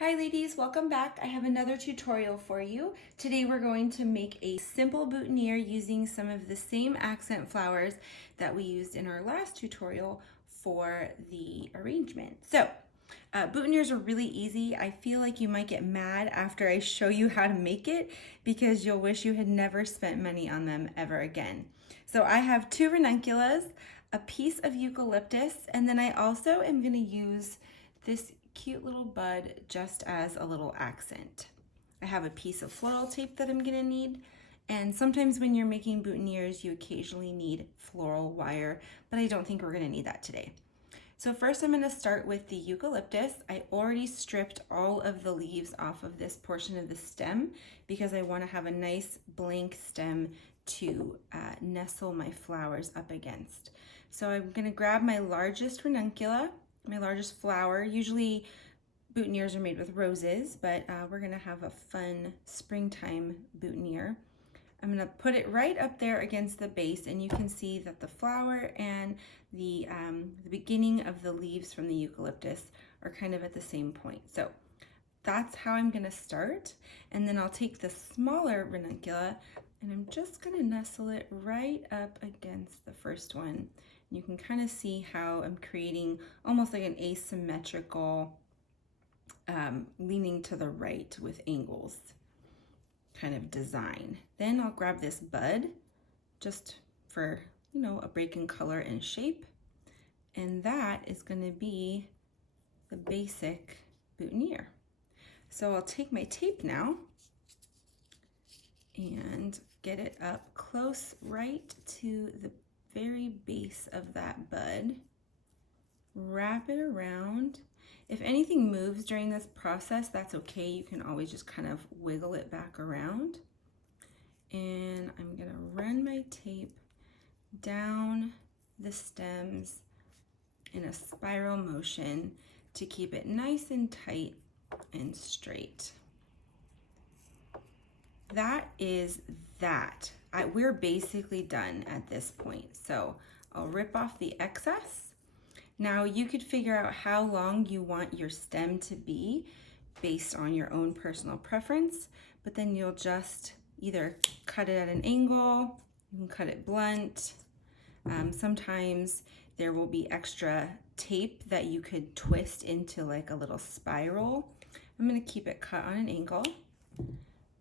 Hi ladies, welcome back. I have another tutorial for you. Today we're going to make a simple boutonniere using some of the same accent flowers that we used in our last tutorial for the arrangement. So, boutonnieres are really easy. I feel like you might get mad after I show you how to make it because you'll wish you had never spent money on them ever again. So I have 2 ranunculus, a piece of eucalyptus, and then I also am going to use this cute little bud just as a little accent. I have a piece of floral tape that I'm gonna need, and sometimes when you're making boutonnieres you occasionally need floral wire, but I don't think we're gonna need that today. So first I'm gonna start with the eucalyptus. I already stripped all of the leaves off of this portion of the stem because I wanna have a nice blank stem to nestle my flowers up against. So I'm gonna grab my largest ranuncula, my largest flower. Usually boutonnieres are made with roses, but we're gonna have a fun springtime boutonniere. I'm gonna put it right up there against the base, and you can see that the flower and the beginning of the leaves from the eucalyptus are kind of at the same point. So that's how I'm gonna start. And then I'll take the smaller ranuncula and I'm just gonna nestle it right up against the first one. You can kind of see how I'm creating almost like an asymmetrical leaning to the right with angles kind of design. Then I'll grab this bud just for, you know, a break in color and shape. And that is going to be the basic boutonniere. So I'll take my tape now and get it up close right to the very base of that bud. Wrap it around. If anything moves during this process, that's okay. You can always just kind of wiggle it back around. And I'm gonna run my tape down the stems in a spiral motion to keep it nice and tight and straight. That is that. We're basically done at this point. So I'll rip off the excess. Now you could figure out how long you want your stem to be based on your own personal preference, but then you'll just either cut it at an angle, you can cut it blunt. Sometimes there will be extra tape that you could twist into like a little spiral. I'm gonna keep it cut on an angle.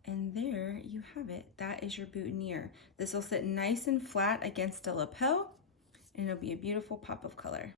And there you have it. That is your boutonniere. This will sit nice and flat against a lapel, and it'll be a beautiful pop of color.